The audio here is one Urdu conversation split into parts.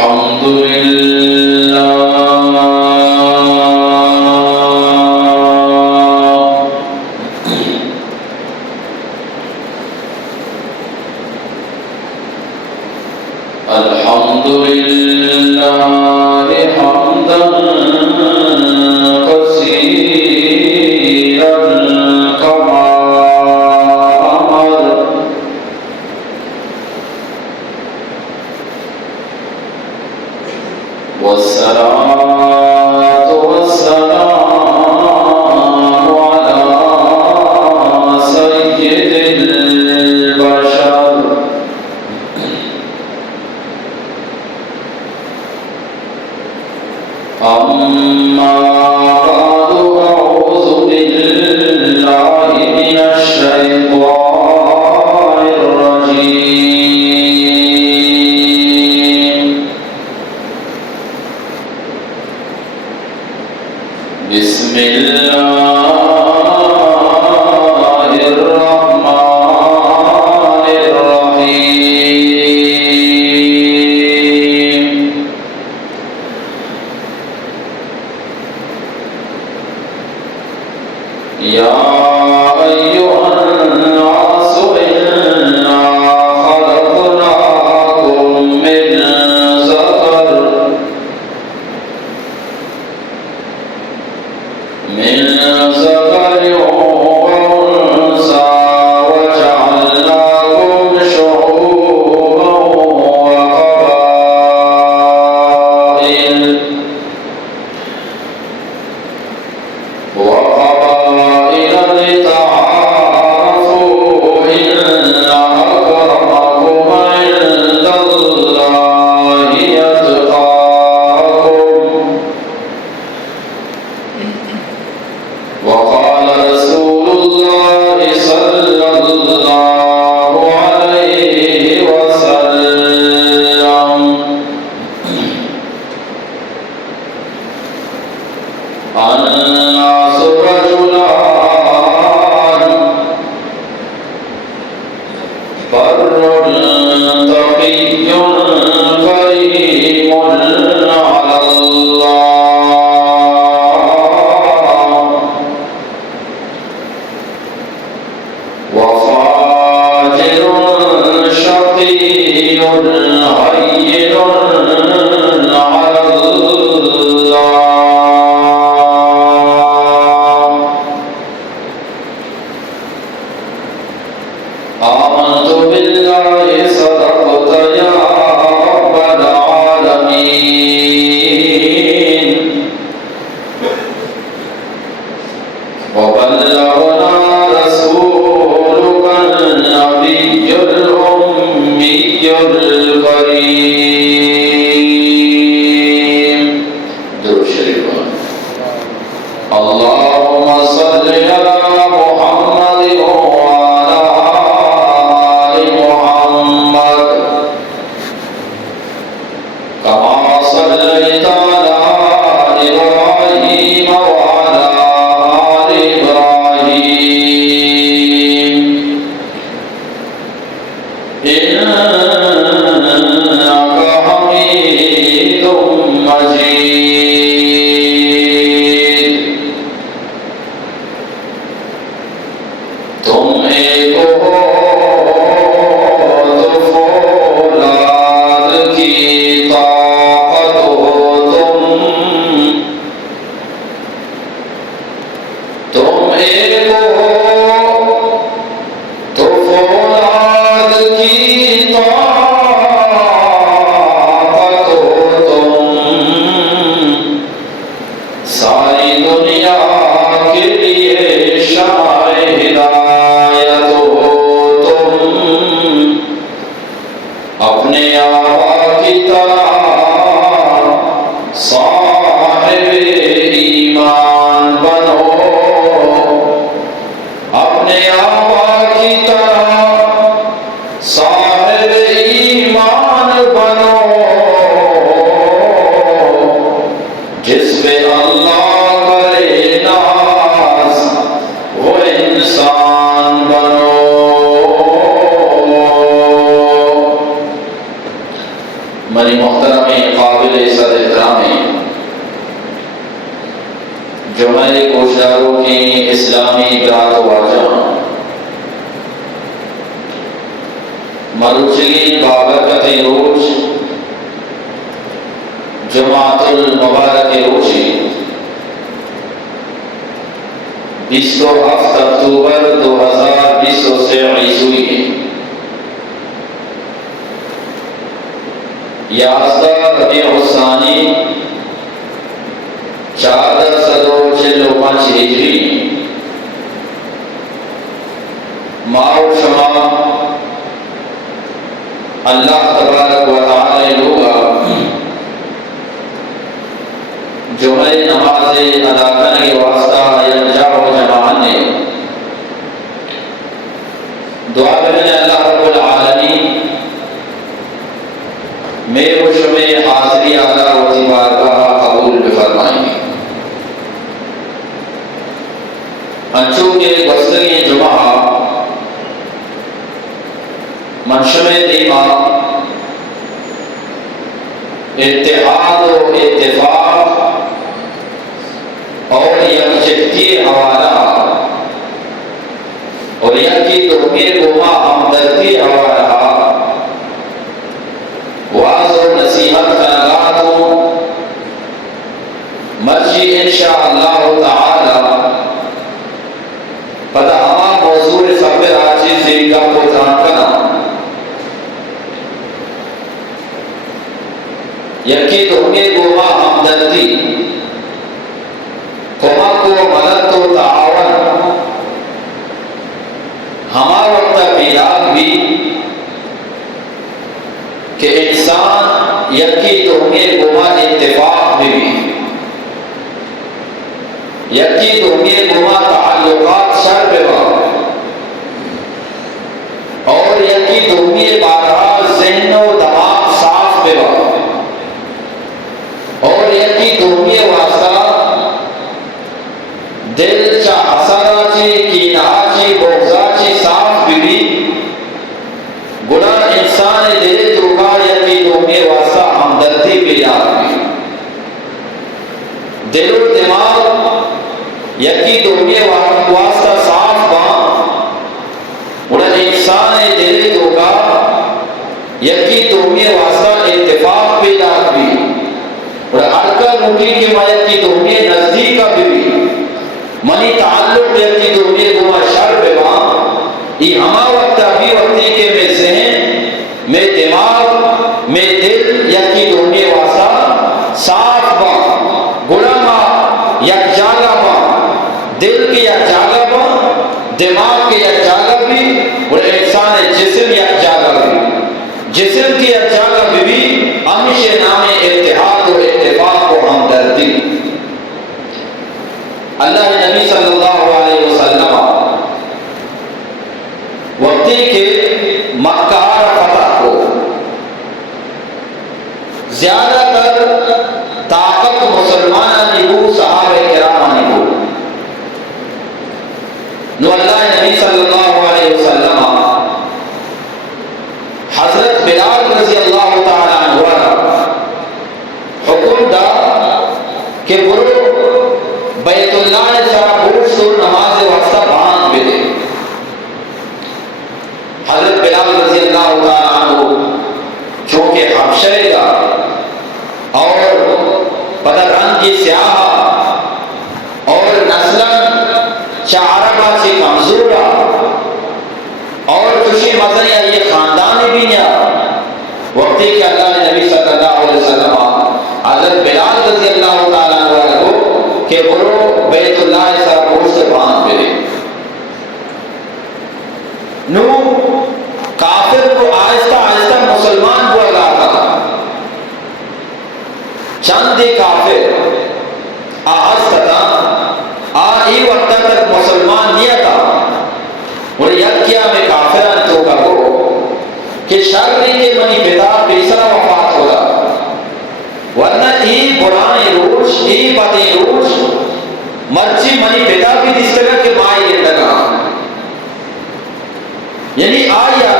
الحمد لله الحمد لله حمدا كثيرا كما أمر والصلاة والسلام على سيد البشر أما بعد أعوذ بالله من الشيطان الرجيم بسم الله الرحمن الرحيم يا أيها الناس إنا خلقناكم من ذكر وأنثى وجعلناكم شعوبا وقبائل لتعارفوا إن أكرمكم عند الله يتقاكم وقال رسول الله صلى الله عليه وسلم الناس رجلان بر تقي كريم على الله وفاجر شقي هين على الله آمنت بالله صدقت يا رب العالمين وبلغنا رسولك النبي الأمي الكريم درود شريف اللهم صل على محمد وعلى آل محمد كما صليت على إبراهيم وعلى آل إبراهيم إنك حميد مجيد تم ایک ہو تو فولاد کی طاقت ہو تم ایک ہو تو فولاد کی طاقت ہو ساری دنیا کے لیے شمع ہدایت ہو اپنے آبا کی طرح صاحب ایمان بنو اپنے آبا کی طرح صاحب ایمان بنو جس پہ اللہ کرے ناز وہ انسان بنو میری محترم قابل صد احترام جمعہ کوشداروں کی اسلامی برات واجہ مروچگی بابرکت روز جماعت المبارک روچی 27 اکتوبر 2020 سے عیسوی 11 ربیع الثانی 1445 ہجری ماہ شما اللہ تبارک و تعالی لوگا جمعہ نماز ادا کرنے کے واسطہ یکجا و جماعت نے دعا کرنے اللہ رب العالمین میرے وشم حاضری آدھا وزی بارگاہ قبول بفرمائیں گے انچو کے گستگی جمعہ منشم دیما اتحاد و اتفاق اور یکجہتی حوالہ اور یکی تحمی گما ہمدردی حوالہ واضح و نصیحت کنگاتوں مرجی انشاءاللہ تعالی پتہ ہما موضوع سبر آچیز زیگا کو تران کنا یکی تحمی گما ہمدردی کمک و مدد و تعاون ہمارا وقت میلاد بھی کہ انسان یکی تحمی گما اتفاق بھی یکی تحمی گما تعلقات شر بوا اور یکی تحمی بارہا ذہن و دماغ صاف بوا اور یکی تحمی واسطہ دل چا حسرہ چی کینہ چی بغضہ چی صاف بھی گناہ انسان دل توکا یکی تحمی واسطہ ہمدردی بھی بھی دل و دماغ یکی تحمی واسطہ صاف گناہ انسان دل توکا یکی تحمی واسطہ اتفاق بھی بھی اور ارکر مکی کی مایت کی تحمی نزدیک کا بھی منی تعلق یکی تحمی گما شر بما یہ ہما وقت ابھی وقتی کے میں ذہن میں دماغ میں دل یکی تحمی واسطہ صاف با گناہ یک جاگہ با دل کی یک جاگہ با دماغ کی یک جاگہ بھی اور انسان جسم یک جاگہ بھی جسم کی یک جاگہ بھی ہمیشہ نام اتحاد و اتفاق و ہمدردی اللہ نبی صلی اللہ علیہ وسلم وقتی کے مکہ فتح کو زیادہ تر طاقت مسلمان نبو صحابہ کرام نبو نو اللہ نبی صلی اللہ علیہ وسلم حضرت بلال رضی اللہ تعالی عنہ حکم دا کہ برو بیت اللہ سارا بوش تو نماز واسطہ باندھ بھی دے حضرت بلال رضی اللہ تعالی عنہ چونکہ حبشہ کا اور پتہ رنگ کی سیاہ اور نسلن چاربہ سے کمزورہ اور خوشی مزنی یہ خاندانی بھی نہیں وقتی کہ اللہ نبی صلی اللہ علیہ وسلم حضرت بلال رضی اللہ تعالیٰ عنہ کو کہ برو بیت اللہ سارا بوش سے باندھ بھی دے نو کافر کو آہستہ آہستہ مسلمان کو علاقہ چند کافر آہستہ تھا آئی وقت تک مسلمان نہیں تھا اور یک کیا میں کافران تو کہو کہ شرری کے منی پتا پیسرا وفات ہوگا ورنہ ای برانی روش ای پتی روش مرچی منی پتا بھی دستگا کہ مائی گندگا یعنی آیا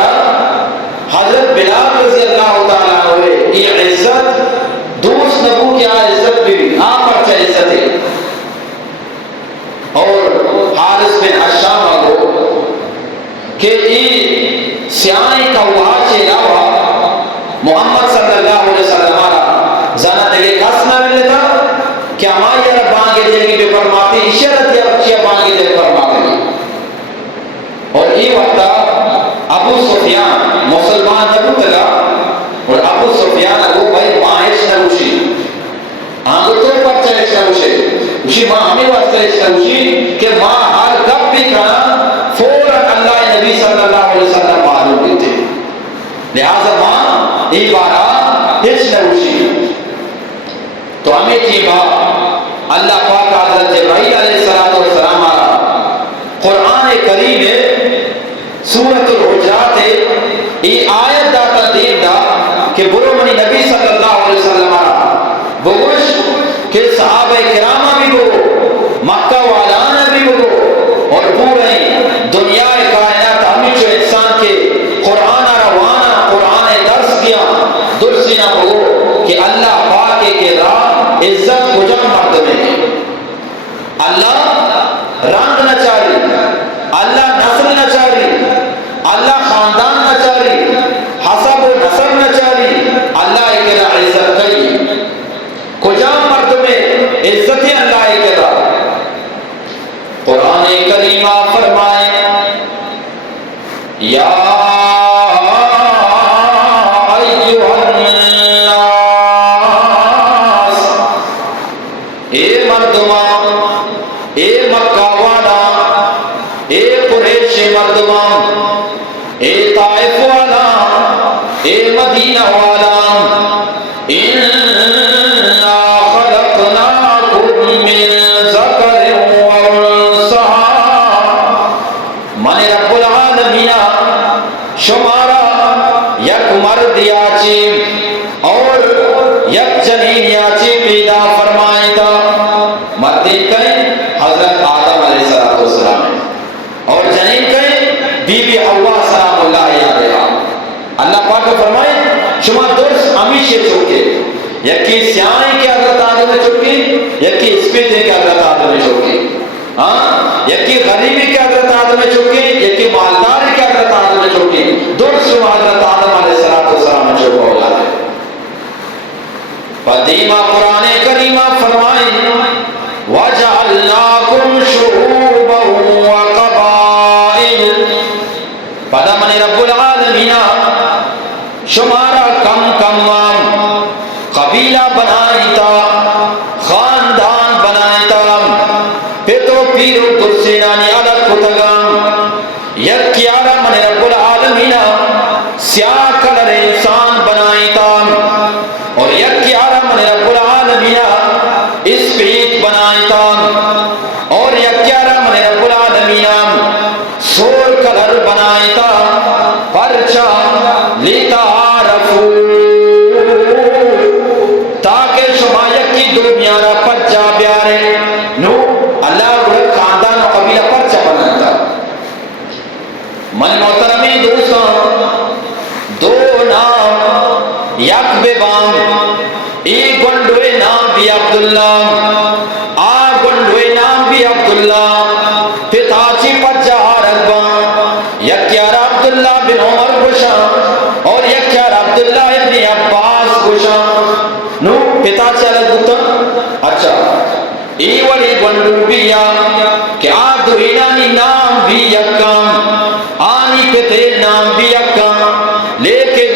حضرت بلال رضی اللہ تعالیٰ ہوئے ای عزت دوست نبو کیا عزت بھی آپ پر عزت ہے. اور حارث بن حشام کو کہ ای سیائی کا واچے لاوا محمد صلی اللہ علیہ وسلم زنا تلے کس نہ ملتا کہ ہماری رب بانگے دے کی بے فرماتی اشارت یا بچیا بانگے دے فرماتی. اور یہ وقتا ابو سفیان مسلمان نبو تلا اور ابو سفیان ابو بھائی ماں ایش نبوشی آنگو تو پر چاہیش نبوشی اسی ماں ہمیں واسطہ ایش نبوشی کہ ماں ہر گپ بھی کنا فوراً اللہ نبی صلی اللہ علیہ وسلم معلوم دیتے. لہذا ماں ای بارا ایش نبوشی تو ہمیں چیبا اللہ پاک حضرت جبرائیل علیہ السلام قرآن کریم سورۃ الحجرات یہ آیت دا تدیر دا کہ برو منی نبی صلی اللہ علیہ وسلم بگوش کہ صحابہ کرامہ بھی بگو مکہ والانا بھی بگو اور پورے دنیا کائنات ہمیں جو انسان کے قرآن روانا قرآن درس کیا درسی نہ بگو کہ اللہ پاک کے راہ عزت کجا مرد میں اللہ رنگ نہ چاری اللہ نسل نہ چاری اللہ خاندان نہ چاری حسب و نسل نہ چاری اللہ کے راہ عزت کئی کجا مرد میں عزت اللہ کے راہ. قرآن کریمہ فرمائے یا ایوہ الناس اے مردمان اے مکہ والا اے قریش مردمان اے طائف والا اے مدینہ والا اِنَّا خَلَقْنَاكُم مِّن ذَكَرٍ وَأُنثَىٰ من رب العالمین شمارا یک مرد یاچی اور یک جنین یاچی پیدا فرمائے تا. مردی کہیں حضرت آدم علیہ السلام اور جنین کہیں بی بی حوا سلام اللہ علیہا. اللہ پاک فرمائے شما درس ہمیشہ چوکے یکی سیاہیں کے حضرت آدم نے چوکی یکی اسپیدے کے حضرت آدم نے چوکی یکی غریبی کے حضرت آدم نے چوکی یکی مالداری کے حضرت آدم نے چوکی درس شما حضرت آدم علیہ السلام نے چوکا ہو جاتے. قدیمہ قرآن کریمہ فرمائے وَجَعَلْنَاكُمْ شُعُوبًا وَقَبَائِلَ پدا من رب العالمین شمارا کم کم قبیلہ بنائی تا خاندان بنائی تا پیتو پیرو درسینانی الگ کتگام یک کیارا من رب العالمین سیاہ کلر انسان بنائی تا اور یک کیارا من رب العالمین اسپیت بنائی تا اور یک کیارا من رب العالمین سور کلر بنائی تا پرچا لیتا تاکہ شما یکی دنیا را پرچا بیارے نو اللہ رب خاندان و قبیلہ پرچا بناتا. من محترمی دوستان دو نام یک ببام ایک گنڈوے نام بھی عبداللہ آ گنڈوے نام بھی عبداللہ پتاچی پرچا رکبان یک یار عبداللہ بن عمر گشان اور یک یار عبداللہ ابن عباس گشان نو پتا چلے گتا اچھا ای وڑی گنڈو بیا کہ آدھو اینانی نام بھی یکم آنی پتے نام بھی یکم لیکن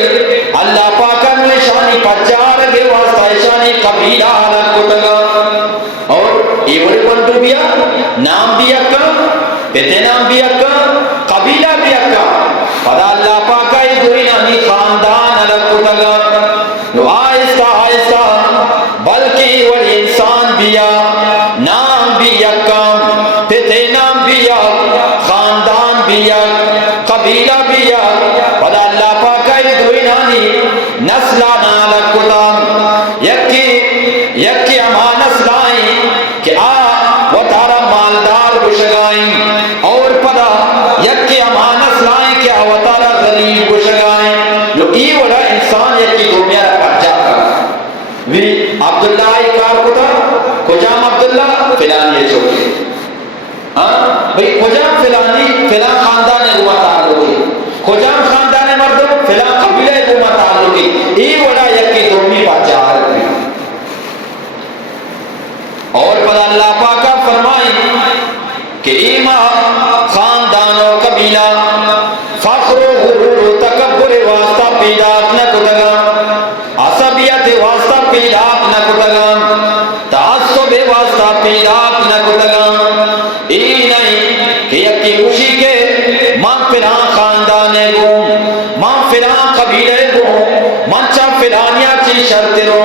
اللہ پاکن میں شانی پچار گے واسطہ شانی قبیلہ حالت کتگا اور ای وڑی گنڈو بیا نام بھی یکم پتے نام بھی یکم قبیلہ بھی یکم پدا اللہ پاکا ای دوینانی خاندان حالت کتگا نو آہستہ آہستہ بلکہ وڑی انسان بیا نام بھی یکم پتے نام بھی یک خاندان بھی یک قبیلہ بھی یک پدا اللہ پاکا ای دوینانی نسلان حالت کتگا یکی اما نسلائیں کہ آ و تارا مالدار بشگائیں اور پدا یکی اما نسلائیں کہ آ و تارا غریب بشگائیں جو ای وڑا انسان یکی دنیا پر جا کر عبداللہ کار کتا کجام عبداللہ فلان یہ چوکے بھئی کجام فلانی فلان خاندان کو تعلقی کجام خاندان مردم فلان قبیلہ کو تعلقی ای وڑا یکی دومی پاچار ہے اور پر اللہ پاکا فرمائی کہ ایما خاندان و قبیلہ فخر و غرور و تکبر واسطہ پیدا اپنا کتگا عصبیت واسطہ پیدا اپنا کتگا تعصب واسطہ پیدا اپنا کتگا ای نہیں کہ یکی خوشی کے ماں فلان خاندانے کو ماں فلان قبیلے کو منچا فلانیا چی شرط رو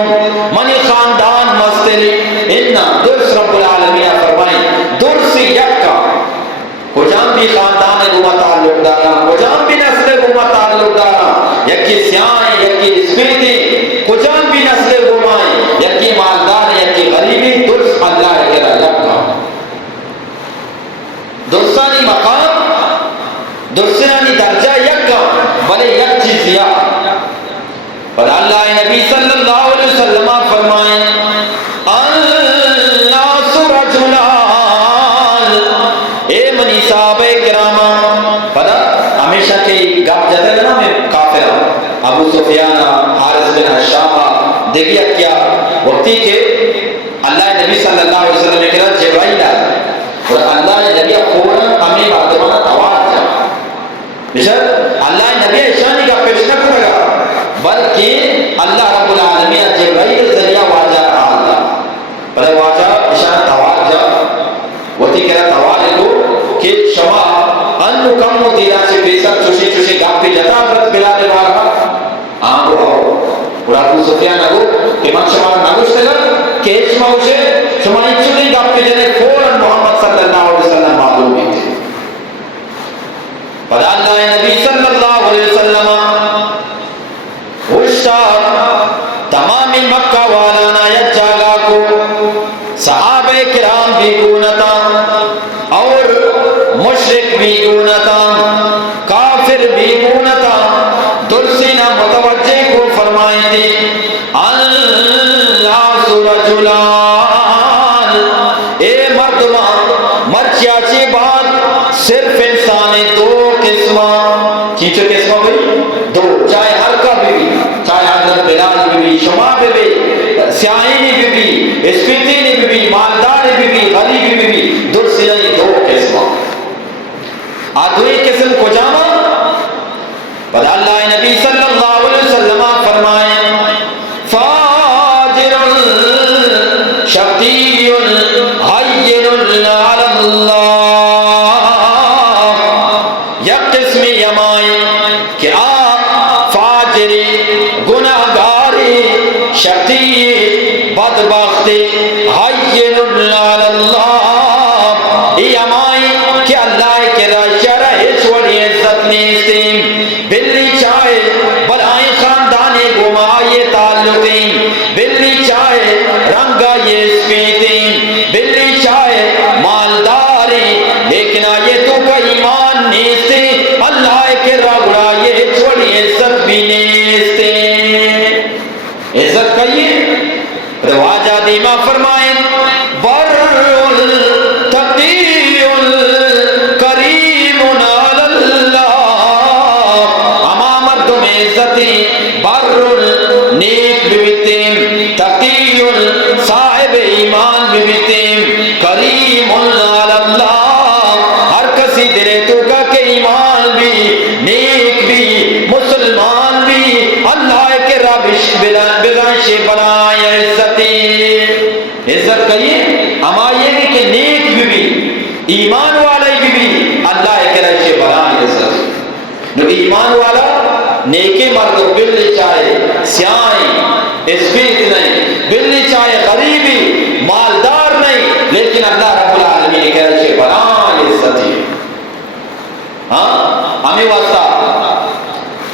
منی خاندان مستری انہا درس رب العالمین فرمائی درسی یکا کجام بھی خاندان کو تعلق دارا کجام بھی نسل کو تعلق دارا یکی سیاہیں یکی اسپیتی کجام بھی نسل کو مائیں یکی مالدار یکی غریبی درس اللہ کرا یکا درسانی مقام درسانی درجہ یکا بلے یک چیز یا پر اللہ نبی صلی اللہ علیہ وسلم فرمائیں الناس رجلان اے منی صحابہ کرامہ پتا ہمیشہ کی گپ جاتے ہیں نا میں کافر ابو سفیان حارث بن حشام دیکھیا کیا وقتی کے اللہ نبی صلی اللہ علیہ وسلم نے کہا جبرائیل اور اللہ نبی فوراً ہمیں مردمانہ توار جا بشر اللہ نبی اشانی کا پیشنہ کرگا بلکہ اللہ رب العالمین جبرائیل ذریعہ واجہ آتا پہلے واجہ اشانہ توار جا وقتی کہا توار کو کہ شما انو کم و دیرہ سے بیسر چوشی چوشی گاپ پی جتا برد بلا دے بارا آن کو آو اور ابو سفیان اگو کہ من شما نگوشت لگ کہ شما اسے شما نیچولی گاپ پی جنے فوراً محمد صلی اللہ علیہ وسلم معلوم بھی تھے پر اللہ نبی صلی اللہ علیہ وسلم ہوشتا تمامی مکہ والانا یک جاگا کو صحابہ کرام بھی گونتا اور مشرک بھی گونتا کافر بھی گونتا درسینا متوجہ کو فرمائی تھی اللہ رجلان اے مردمان مرچیا چی بات صرف انسان دو قسمہ چیچو قسمہ بھی دو چاہے حلقہ بھی چاہے حضرت بلال بھی شما بھی سیاہینی بھی اسپیتینی بھی مالدار بھی غریبی بھی درسینا دو قسمہ آدھوئی قسم کو جانا پر اللہ نبی صلی اللہ علیہ وسلم فرمائیں فاجر شقی حین علی اللہ یک قسم یمائی کہ آپ فاجری گناہگاری شقی بدبختی حین علی اللہ یمائی کہ اللہ کے رشرہ سوڑی عزت نیستیم بلی چاہے بلائیں خاندانے گمائے تعلقیں بلی چاہے رنگا یہ سپیتیں بلی چاہے مالداری لیکن آئے تو کا ایمان نیستے اللہ کے رگڑا یہ سوڑی عزت بھی نیستے عزت کہیے رواجہ دیمہ فرمائیں نیک بیتیم تقی صاحب ایمان بیتیم کریم علی اللہ ہر کسی دلے تو کا کہ ایمان بھی نیک بھی مسلمان بھی اللہ کے ربش بلانش بنائے عزتی عزت کہیے ہما یہ کہ نیک بھی ایمان والے بھی اللہ کے ربش بنائے عزت جو ایمان والا نیکی مرد بلی چاہے سیاہیں اسپیت نہیں بلی چاہے غریبی مالدار نہیں لیکن اللہ رب العالمین نے کہا چھے بنائے عزتی ہمیں واسطہ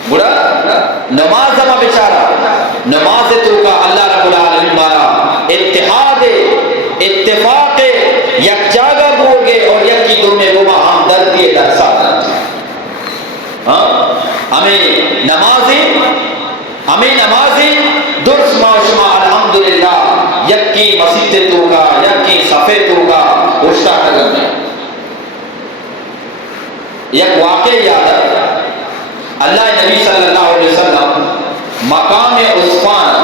بڑا نماز ہمیں بچارا نماز تو کا اللہ رب العالمین مارا اتحاد اتفاق یک جاگہ بوگے اور یک کی دو میں وہ ہم دردی درسا ہمیں نمازی درس معاشمہ الحمدللہ یکی مسجد تو کا یکی صفے تو کا گوشتہ کرنے میں یک واقع یاد ہے اللہ نبی صلی اللہ علیہ وسلم مقام عثمان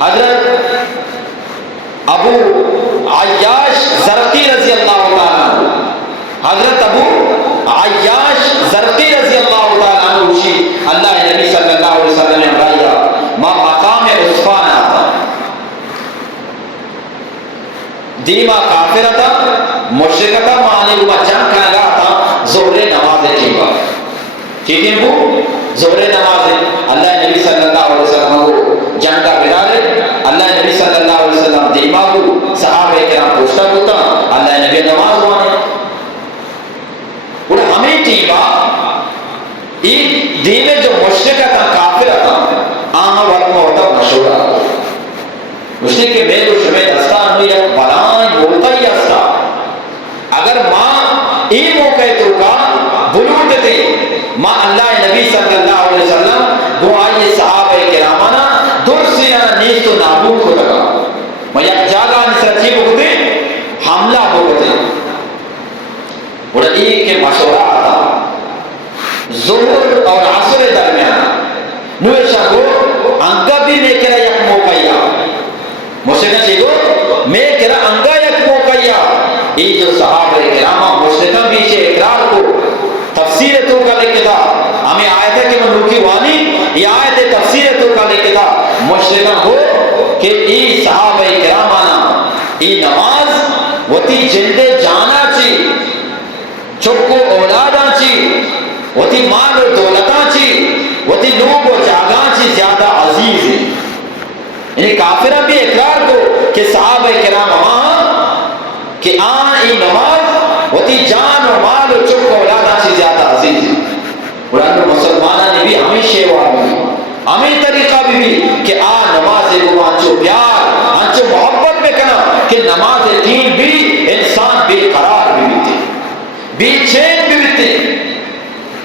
حضرت ابو عیاش زرقی رضی اللہ تعالیٰ حضرت ابو عیاش زرقی رضی اللہ تعالیٰ عنہ اللہ نبی صلی اللہ علیہ وسلم نے بتایا مقام عثمان آتا دیما کافر تھا مشرک تھا معنی وہ جنگ کرنے گا تھا ظہر نماز ٹھیکا ٹھیک ہے وہ ظہر نماز اللہ نبی صلی اللہ علیہ وسلم کو جنگ کا بلال اللہ نبی صلی اللہ علیہ وسلم دیما کو صحابہ کرام پوچھتا ہوتا اللہ نبی نماز وانے اور ہمیں ٹیما دیمے جو مشرک تھا کافر تھا آہاں وقت میں ہوتا مشہورہ مشرک کے میل و شمید استان ہوئی ہے بلائیں بولتا ہی استا اگر ماں ای موقع تو کا بلوٹ دے ماں اللہ نبی صلی اللہ علیہ وسلم وہ آئیے صحابہ کرامانا درسینا نیز تو نابود کو لگا میں یک جاگہ نسرچی بکتے حملہ بکتے اور ایک کے مشورہ آتا ظہر اور عصر درمیان نویشہ کو انگا بھی میں کرا یک موقعیا مشرکہ چیزو میں کرا انگا یک موقعیا یہ جو صحابہ کرامہ مشرکہ بیچے اقرار کو تفسیر تو کا لکھے تھا ہمیں آیت ہے کہ منوکی وانی یہ آیت تفسیر تو کا لکھے تھا مشرکہ ہو کہ ای صحابہ کرامانا ای نماز وہ تی جندے جانا چی چکو اولادا چی وہ تی مال و دولتا چی وہ تی لوگ و جاگا چی زیادہ عزیز ہے یعنی کافرہ بھی اقرار کو کہ صحابہ کرام وہاں کہ آن ای نماز وہ تی جان و مال و چکو اولادا چی زیادہ عزیز ہے قرآن مسلمانہ نے بھی ہمیں شیوہ بھی ہمیں طریقہ بھی کہ آ نماز کو آنچو پیار آنچو محبت میں کنا کہ نماز دین بھی انسان بے قرار بھی بیتے بے چین بھی بیتے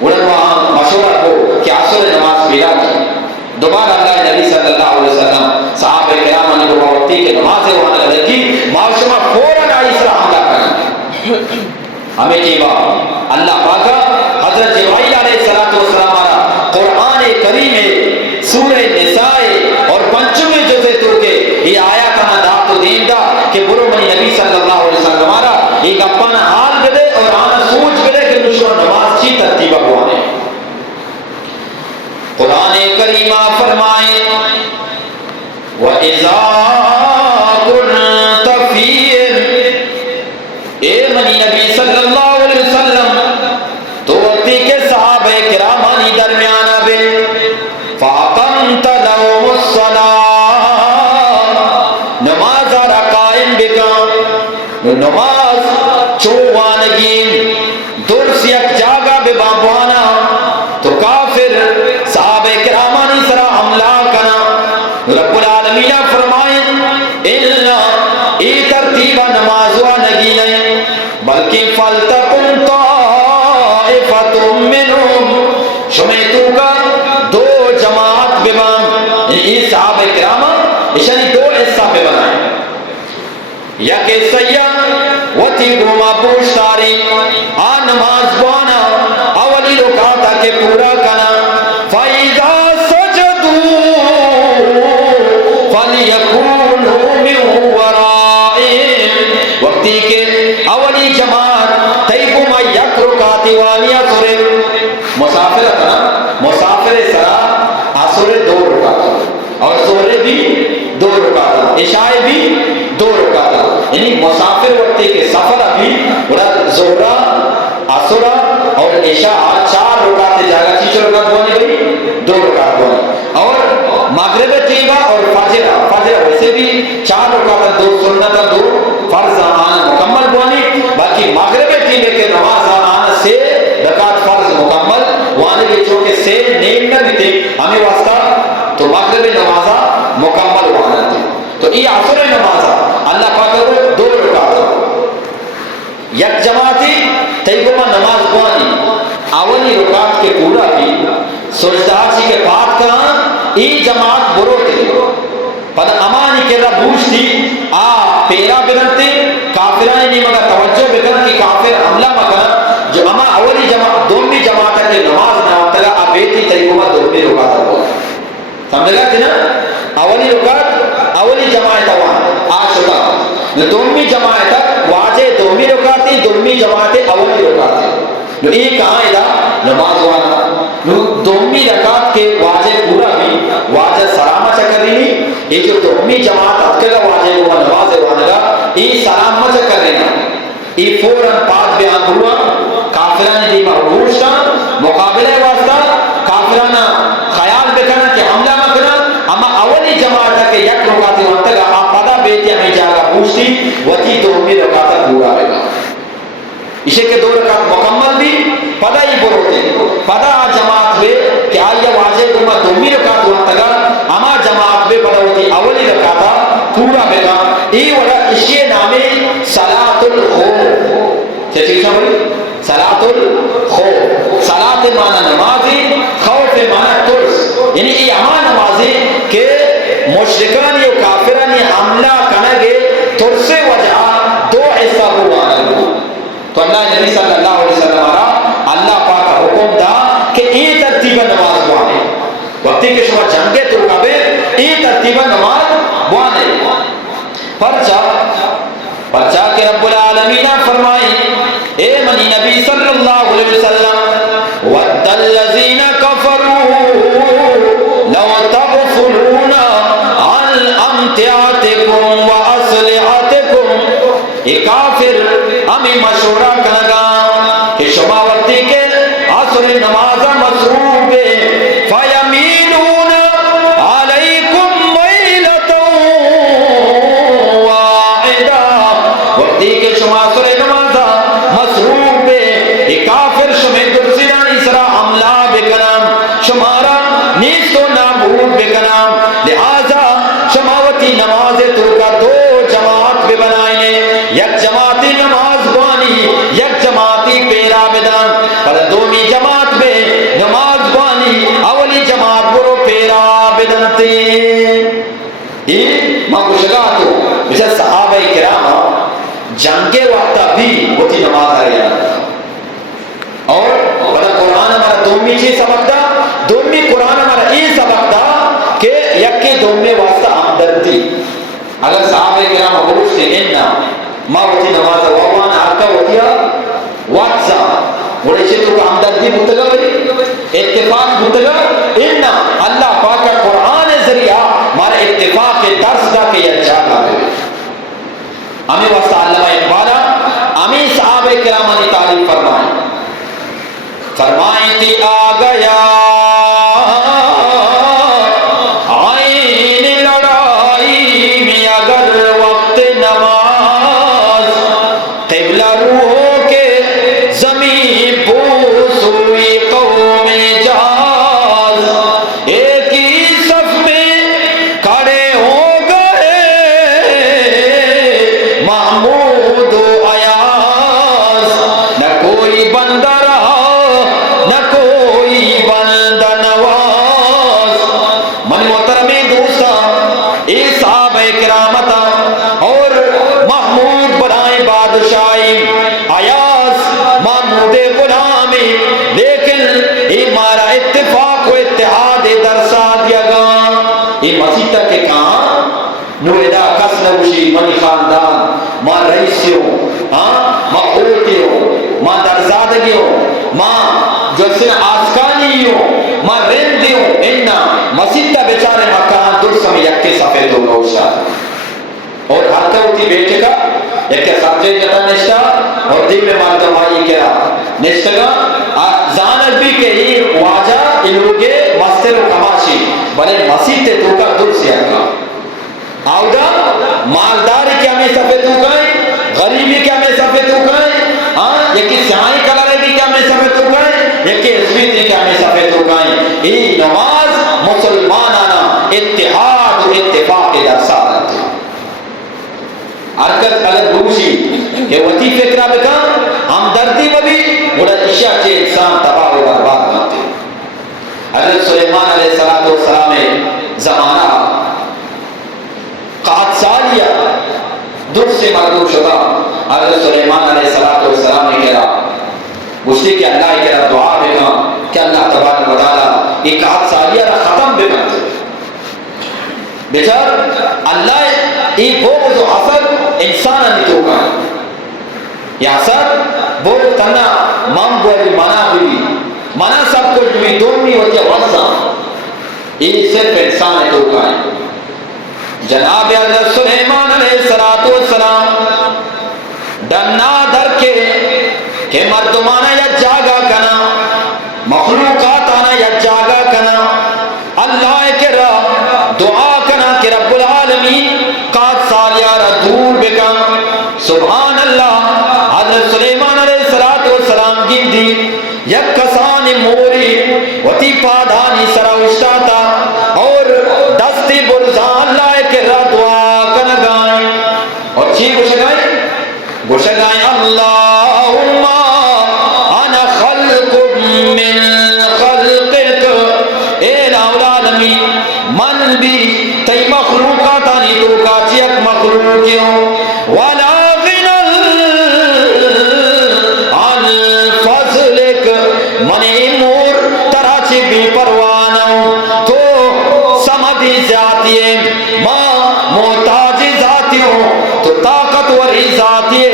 انہوں وہاں مشورہ کو کہ عصر نماز پیدا کی دوبارہ اللہ نبی صلی اللہ علیہ وسلم صحابہ کرام نے وہ وقتی کہ نماز وہاں لگی معاشمہ فوراً آئی اس رحمہ کرنا ہمیں جیبا اللہ پاکا حضرت جبرائیل علیہ السلام قرآن کریم سورہ نساء اور پنچمی جزے تو کے یہ آیا کہاں دا تو دین دا کہ برو منی نبی صلی اللہ علیہ وسلم ہمارا ایک اپنا حال بدے اور آنا سوچ بدے کہ نشو نماز چی ترتیبہ ہوانے قرآن کریمہ فرمائے وَإِذَا كُنْتَ فِيهِمْ اے منی نبی صلی اللہ علیہ وسلم تو وقتی کے صحابہ کرامانی درمیان آبے فَأَقَمْتَ لَهُمُ الصَّلَاةَ نماز آرہ قائم بکا نماز چوانگین درس یک جاگا بے بابوانا تو کافر صحابہ کرامانی سرا حملہ کنا رب العالمین فرمائیں اللہ ای ترتیبہ نمازوا نگی نہیں بلکہ فَلْتَقُمْ طَائِفَةٌ مِّنْهُمْ شمیتو کا دو جماعت ببان یہ صحابہ کرامہ اشانی دو حصہ پہ بنائیں یک سیاح وطی گوما پوشتاری آن نماز بوانا اولی رکاتا کے پورا کنا فَإِذَا سَجَدُوا فَلْيَكُونُوا مِنْ وَرَائِهِمْ وقتی کے اولی جماعت تیگوما یک رکاتی وانیا سورے مسافرت نا مسافر سرا آسورے دو رکاتا اور زہرے بھی دو رکاتا عشاء بھی دو رکاتا یعنی مسافر وقتی کے سفر ابھی زہرہ آسورہ اور عشاء چار رکاتے جاگا چیچو رکات بونے گئی دو رکات بونے اور مغرب تیبہ اور فجرہ ویسے بھی چار رکاتا دو سنتا دو فرض آنا مکمل بوانی باقی مغرب تیبہ کے نماز آنا سے رکات فرض مکمل وانے کے چونکہ سے نیم نہ بھی تھے ہمیں واسطہ تو مغرب نمازہ مکمل وانا تھے تو یہ عصر نمازہ اللہ پاک کو دو رکات یک جماعتی تیگوما نماز بوانی اولی رکات کے پورا بھی سجدہ چی کے پاک کہاں ای جماعت برو تھے پدا امانی کے رب بوشتی پیرا بگنتے کافرانی نہیں مگا توجہ بگن کی کافر حملہ مگنا جو اما اولی جماعت دومی جماعت کے نماز نہ ہوتا بیتی طریقوں میں دومی رکعت ہوا سمجھ گا تھی نا اولی رکعت اولی جماعت ہوا آشتا دومی جماعت واجہ دومی رکعتی دومی جماعت اولی رکعتی نو ایک کہاں ادا نماز وانا نو دومی رکعت کے واجہ پورا بھی واجہ سلامہ چکر نہیں یہ جو دومی جماعت اتکلہ واجہ کو نماز وانا گا یہ سلامہ چکر لینا یہ فوراں پاک بیان ہوا کافران دیما روشتا مقابلہ واسطہ کافرانہ خیال بکنا کہ حملہ مکنا اما اولی جماعت کے یک رکعتی وانتا گا آپ پدا بیتی ہمیں جاگا پوچھتی وچی دومی رکعتا پورا رہے گا اسے کہ 2 رکعت مکمل بھی پدا ہی بروتے پدا جماعت بے کہ آئیہ واجہ کما دومی رکعت وانتا گا اما جماعت بے پدا ہوتی اولی رکعتا پورا بے گا ای وڑا اسی نامی صلاة الخوف کیا چیز سمجھ صلاة الخوف صلاة معنی نمازی خوف معنی ترس یعنی ای اما نمازی کہ مشرکان یا کافران حملہ کنگے ترس وجہ 2 حصہ ہوا تو اللہ نبی صلی اللہ علیہ وسلم اللہ پاک حکم دا کہ ای ترتیبہ نماز بوانے وقتی کہ شما جنگے تو کبھے ای ترتیبہ نماز بوانے پرچا کہ رب العالمین فرمائی اے منی نبی صلی اللہ علیہ وسلم وَدَّ الَّذِينَ كَفَرُوا لَوْ تَغْفُلُونَ عَنْ أَمْتِعَتِكُمْ وَأَسْلِحَتِكُمْ یہ کافر ہمیں مشورہ کنگا کہ شما وقتی کے عصر نماز مصروف فَيَمِينُونَ عَلَيْكُمْ مَيْلَةً وَاحِدًا وقتی کے شما عصر نماز مصروف یہ کافر شما درسینا اسرا عملہ بکنام شمارا نیست و نابود بکنام لہذا شماوتی نماز تو کا 2 جماعت بے بنائنے یک جماعتی نماز بانی یک جماعتی پیرا بدن پر دومی جماعت بے نماز بانی اولی جماعت برو پیرا بدنتے یہ ماں کشگا تو جیسے صحابہ کرام جنگے وقتا بھی ہوتی نماز آ رہی اور بڑا قرآن ہمارا دومی چیز سبق دا دومی قرآن ہمارا یہ سبق دا کہ یک کے دومی واسطہ ہمدردی اگر صحابہ کرام غروش سے اننا ما ہوتی نماز ووانا حقا ہوتیا واتسا بڑے چھتو کا ہمدردی متگا بری اتفاق متگا اننا اللہ پاک کا قرآن ذریعہ ہمارا اتفاق کے درس دا کہ یہ جاگا بری ہمیں واسطہ علامہ اقبالا ہمیں صحابہ کرام نے تعلیم فرمائی تھی آ گیا آئین لڑائی میں اگر وقت نماز قبلہ روحوں کے زمین بوس ہوئی قوم جاز ایک ہی صف میں کھڑے ہو گئے محمود و ایاز نہ کوئی بندہ رہا نہ کوئی بندہ نواز من محترمی دوستا اے صحابہ کرامتا اور محمود بنائے بادشاہی ایاز محمود غلامی لیکن یہ مارا اتفاق و اتحاد درسا دیا گا یہ مسیح تک کے کہاں نویدہ کس نوشی منی خاندان ماں رئیسیوں ماں اوٹیوں ماں درزادگیوں ماں جو سن آسکانیوں ماں رندیوں اننا مسیح تا بیچارے مکان در سمی یکی سفید ہو گوشا اور ہر ہوتی بیٹے کا یکی سبجے جتا نشتا اور دل میں مانتا مائی کرا نشتا گا زانت بھی کہ یہ واجہ انہوگے مستر و کماشی بلے مسیح تے تو کا در سیا کا آؤگا مالداری کیا میں سفید ہو گئے غریبی کیا میں سفید ہو گئے یکی سیاہی کلر کی کیا میں سفید ہو گئے یکی اسمیتی کیا میں سفید ہو گئے یہ نماز مسلمانانا اتحاد و اتفاق درسا رہتے حرکت الگ روشی کہ وطی فکرہ بکا ہم دردی ببی بڑا اشیاء چے انسان تباہ و برباد بنتے حضرت سلیمان علیہ السلام زمانہ قحط سالیہ دکھ سے مردم شدہ حضرت سلیمان علیہ السلام نے کہا گشتی کہ اللہ کہا دعا بکا کہ اللہ تبارک و تعالی یہ قحط سالیہ را ختم بکا بچار اللہ یہ بغض و حسد انسان نے تو کہا یہ حسد بغض تنا مام بولی منا بھی منا سب کچھ بھی دونی ہوتی ہے وزا یہ صرف انسان نے تو کہا جناب حضرت سلیمان علیہ السلام ڈنا در کے کہ مردمانہ یا جاگا کنا مخلوقات آنا یا جاگا کنا اللہ کے رب دعا کنا کہ رب العالمین قحط سالیہ را دور بکا سبحان اللہ حضرت سلیمان علیہ السلام گندی یک کسان موری وطی پادانی سرا اشتاتا اور دستی برزان اللہ کے رب دعا کنا گائیں اور چی گوشگائیں اللہم انا خلق من خلقت اے العالمین من بھی تی مخلوقاتانی تو کاچی اک مخلوقیوں ولا غنى عن فضلک من امور تراچی بھی پروانوں تو سمدھی ذاتی ماں محتاجی ذاتیوں تو طاقتوری ذاتیے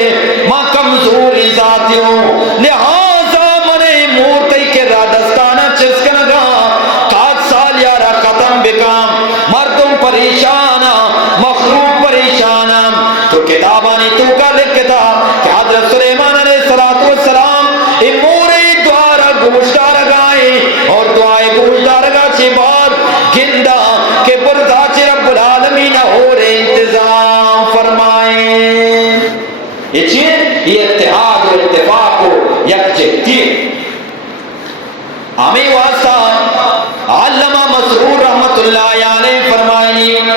ماں کمزوری ذاتیوں لہذا من مورتی کے رادستانہ چسکنگا قحط سالیہ را ختم بکام مردم پریشانا مخلوق پریشانا تو کتابانی تو کا لکھتا کہ حضرت سلیمان علیہ السلام موری دوارا گوشدار گائیں اور دعائے گوشدار گا چی بات گندہ کہ بردا چی رب العالمین ہو رہے انتظام فرمائیں یہ چیز یہ اتحاد و اتفاق کو یکجہتی ہمیں واسطہ علامہ مسرور رحمت اللہ علیہ فرمائیں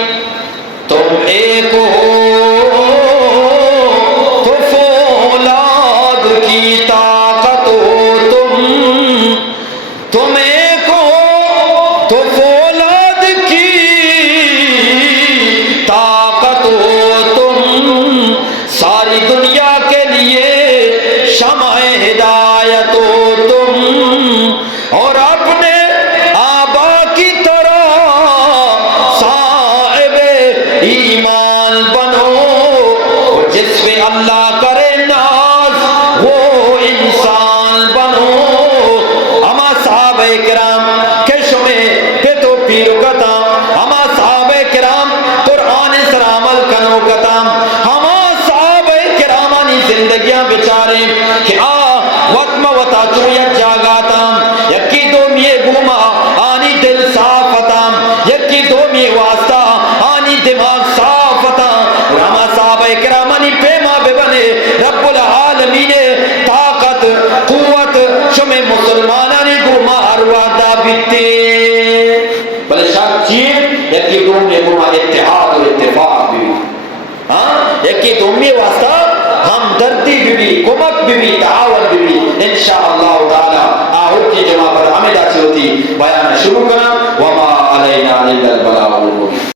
تم ایک ہو تو فولاد کی طاقت ہو تم ایک ہو تو فولاد کی طاقت ہو تم ساری دنیا کے لیے شمع ہدایت ہو تم اور اپنے آبا کی طرح صاحب ایمان بنو جس پہ اللہ کرے ناز وہ انسان بنو اما صحابہ کرام کے شمع پہ تو پیرو کتا اما صحابہ کرام قرآن سر عمل کنو کتا ہما صحابہ کرامانی زندگیاں بچارے کہ وطم وطا چویا جاگاتا یکی دومیے گوما آنی دل صافتا یکی دومیے واسطہ آنی دماغ صافتا راما صحابہ کرامانی پیما ببنے رب العالمین طاقت قوت شمع مسلمانانی گوما اروادا بیتے بلے شاک چیز یکی دومیے گوما اتحاد و اتفاق بھی یکی دومیے واسطہ ہم دردی بھی کمک بھی تعاون بھی انشاءاللہ تعالی آہر کی جمع پر ہمیں دا سے ہوتی بیان شروع کرنا وما علینا الا البلاغ المبین